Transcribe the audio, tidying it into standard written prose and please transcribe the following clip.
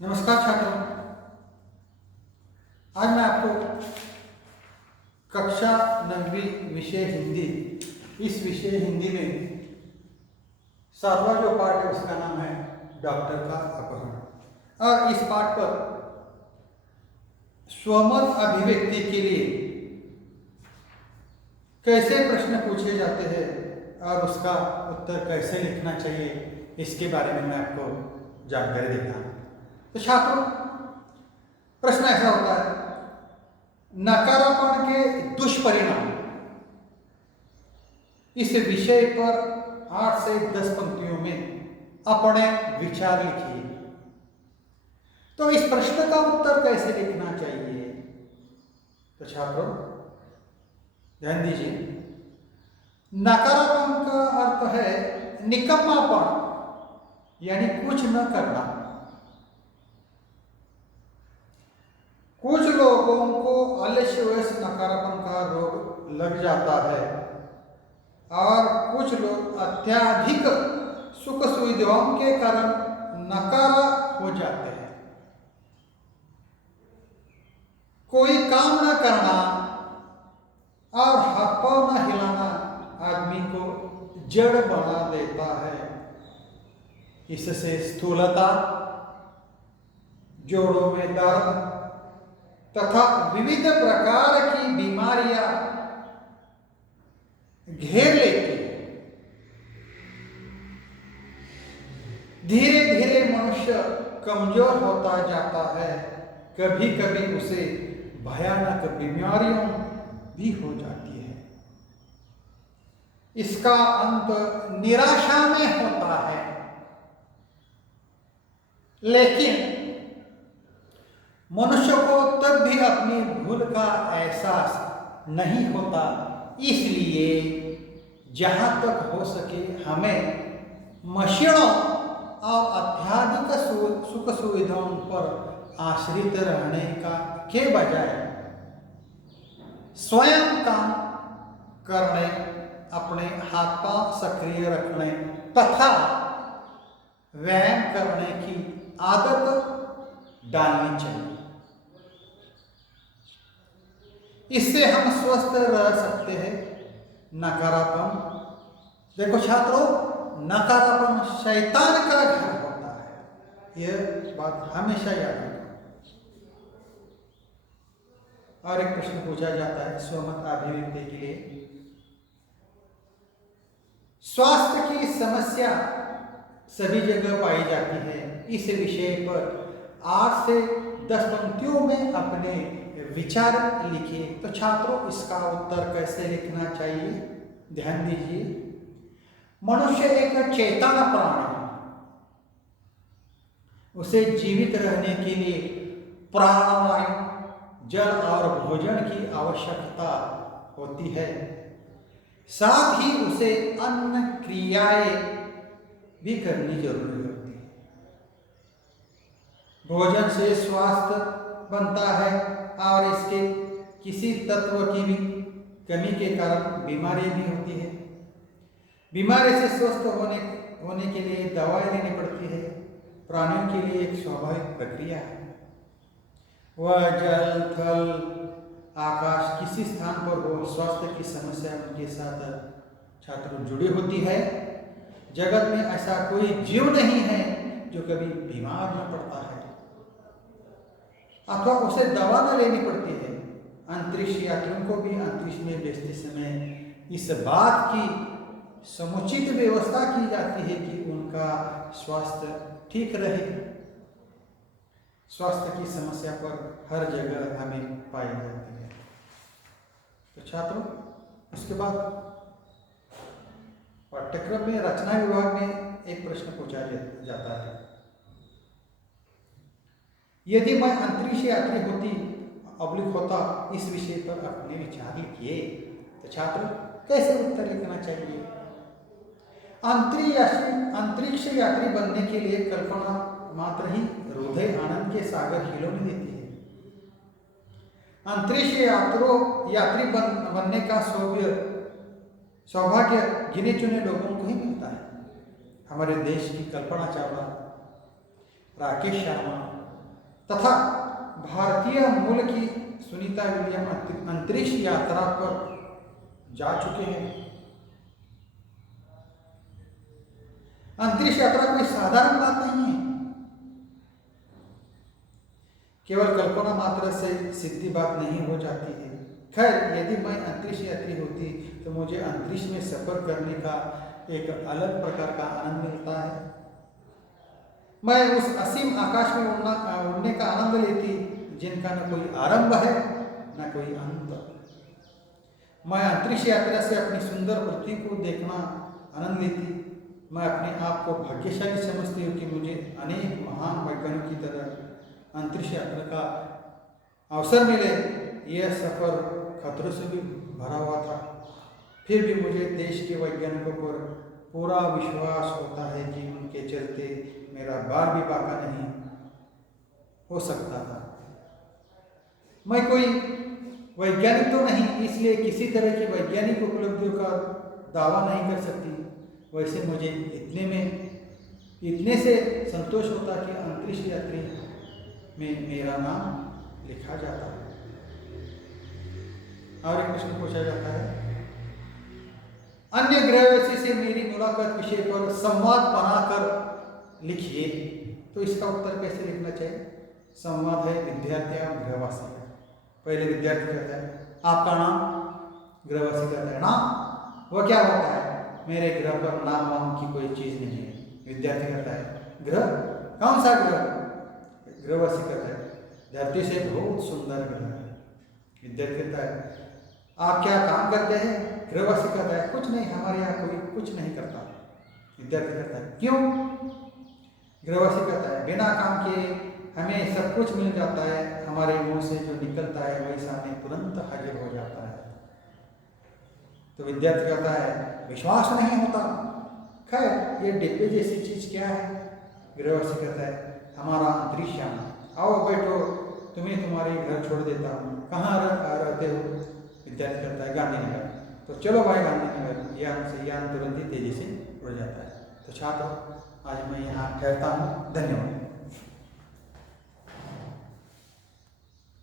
नमस्कार छात्रों। आज मैं आपको कक्षा 9वीं विषय हिंदी, इस विषय हिंदी में 7वां जो पाठ है उसका नाम है डॉक्टर का अपहरण। और इस पाठ पर स्वमत अभिव्यक्ति के लिए कैसे प्रश्न पूछे जाते हैं और उसका उत्तर कैसे लिखना चाहिए, इसके बारे में मैं आपको जानकारी देता हूँ। तो छात्रों, प्रश्न ऐसा होता है, नकारापन के दुष्परिणाम, इस विषय पर 8 से 10 पंक्तियों में अपने विचार लिखिए। तो इस प्रश्न का उत्तर कैसे लिखना चाहिए? तो छात्रों ध्यान दीजिए, नकारापन का अर्थ है निकम्मापन, यानी कुछ न करना। कुछ लोगों को आलस्यवश नकारापन का रोग लग जाता है और कुछ लोग अत्यधिक सुख सुविधाओं के कारण नकारा हो जाते हैं। कोई काम न करना और हाथ पांव न हिलाना आदमी को जड़ बना देता है। इससे स्थूलता, जोड़ों में दर्द तथा विविध प्रकार की बीमारियां घेर लेती है। धीरे धीरे मनुष्य कमजोर होता जाता है, कभी कभी उसे भयानक बीमारियों भी हो जाती है। इसका अंत निराशा में होता है। लेकिन मनुष्य को तब भी अपनी भूल का एहसास नहीं होता, इसलिए जहां तक हो सके हमें मशीनों और अत्यधिक सुख सुविधाओं पर आश्रित रहने के बजाय स्वयं काम करने, अपने हाथ पांव सक्रिय रखने तथा व्यायाम करने की आदत डालनी चाहिए। इससे हम स्वस्थ रह सकते हैं। नकारापन, देखो छात्रों, नकारापन शैतान का घर होता है, यह बात हमेशा याद रखना। और एक प्रश्न पूछा जाता है स्वमत अभिव्यक्ति के लिए, स्वास्थ्य की समस्या सभी जगह पाई जाती है। इस विषय पर 8 से 10 पंक्तियों में अपने विचार लिखिए। तो छात्रों, इसका उत्तर कैसे लिखना चाहिए? ध्यान दीजिए, मनुष्य एक चेतन प्राणी है। उसे जीवित रहने के लिए प्राणवायु, जल और भोजन की आवश्यकता होती है। साथ ही उसे अन्य क्रियाएं भी करनी जरूरी होती है। भोजन से स्वास्थ्य बनता है और इसके किसी तत्व की भी कमी के कारण बीमारी भी होती है। बीमारी से स्वस्थ होने के लिए दवाई लेनी पड़ती है। प्राणियों के लिए एक स्वाभाविक प्रक्रिया है। वह जल, थल, आकाश किसी स्थान पर हो, स्वास्थ्य की समस्या उनके साथ छात्रों जुड़ी होती है। जगत में ऐसा कोई जीव नहीं है जो कभी बीमार न पड़ता है अथवा उसे दवा न लेनी पड़ती है। अंतरिक्ष यात्रियों को भी अंतरिक्ष में भेजते समय इस बात की समुचित व्यवस्था की जाती है कि उनका स्वास्थ्य ठीक रहे। स्वास्थ्य की समस्या पर हर जगह हमें पाई जाती है। तो छात्रों, उसके बाद पाठ्यक्रम में रचना विभाग में एक प्रश्न पूछा जाता है, यदि मैं अंतरिक्ष यात्री होता इस विषय पर अपने विचार लिखिए। तो छात्र कैसे उत्तर लिखना चाहिए? अंतरिक्ष यात्री बनने के लिए कल्पना मात्र ही हृदय आनंद के सागर हिलोने देती है। अंतरिक्ष यात्री बनने का सौभाग्य गिने चुने लोगों को ही मिलता है। हमारे देश की कल्पना चावला, राकेश शर्मा, तथा भारतीय मूल की सुनीता विलियम अंतरिक्ष यात्रा पर जा चुके हैं। अंतरिक्ष यात्रा कोई साधारण बात नहीं है, केवल कल्पना मात्र से सिद्धि बात नहीं हो जाती है। खैर, यदि मैं अंतरिक्ष यात्री होती तो मुझे अंतरिक्ष में सफर करने का एक अलग प्रकार का आनंद मिलता है। मैं उस असीम आकाश में उड़ने का आनंद लेती जिनका न कोई आरंभ है न कोई अंत। मैं अंतरिक्ष यात्रा से अपनी सुंदर पृथ्वी को देखना आनंद लेती। मैं अपने आप को भाग्यशाली समझती हूँ कि मुझे अनेक महान वैज्ञानिकों की तरह अंतरिक्ष यात्रा का अवसर मिले। यह सफर खतरों से भी भरा हुआ था, फिर भी मुझे देश के वैज्ञानिकों पर पूरा विश्वास होता है कि उनके चलते मेरा बाल भी बाका नहीं हो सकता था। मैं कोई वैज्ञानिक तो नहीं, इसलिए किसी तरह की वैज्ञानिक उपलब्धियों का दावा नहीं कर सकती। वैसे मुझे इतने से संतोष होता कि अंतरिक्ष यात्री में मेरा नाम लिखा जाता है। और एक प्रश्न पूछा जाता है, अन्य ग्रहवासी से मेरी मुलाकात विषय पर संवाद बनाकर लिखिए। तो इसका उत्तर कैसे लिखना चाहिए? संवाद है विद्यार्थी और गृहवासी का। पहले विद्यार्थी कहता है आपका नाम, गृहवासी कहता है नाम। वो क्या होता है? मेरे ग्रह पर नाम वाम की कोई चीज नहीं है। विद्यार्थी कहता है ग्रह, कौन सा ग्रह? गृहवासी कहता है धरती से बहुत सुंदर ग्रह है। विद्यार्थी कहता है आप क्या काम करते हैं? गृहवासी कहता है कुछ नहीं, हमारे यहाँ कोई कुछ नहीं करता। विद्यार्थी कहता है क्यों? गृहवासी कहता है बिना काम के हमें सब कुछ मिल जाता है, हमारे मुंह से जो निकलता है वही सामने तुरंत हाजिर हो जाता है। तो विद्यार्थी कहता है विश्वास नहीं होता। खैर, ये डिब्बे जैसी चीज क्या है? गृहवासी कहता है हमारा अंतरिक्ष यान। आओ बैठो, तुम्हें तुम्हारे घर छोड़ देता हूँ। कहाँ रहते हो? विद्यार्थी कहता है गांधीनगर। तो चलो भाई गांधीनगर। यान तुरंत ही तेजी से उड़ जाता है। तो छात्र, आज मैं यहाँ ठहरता हूँ। धन्यवाद।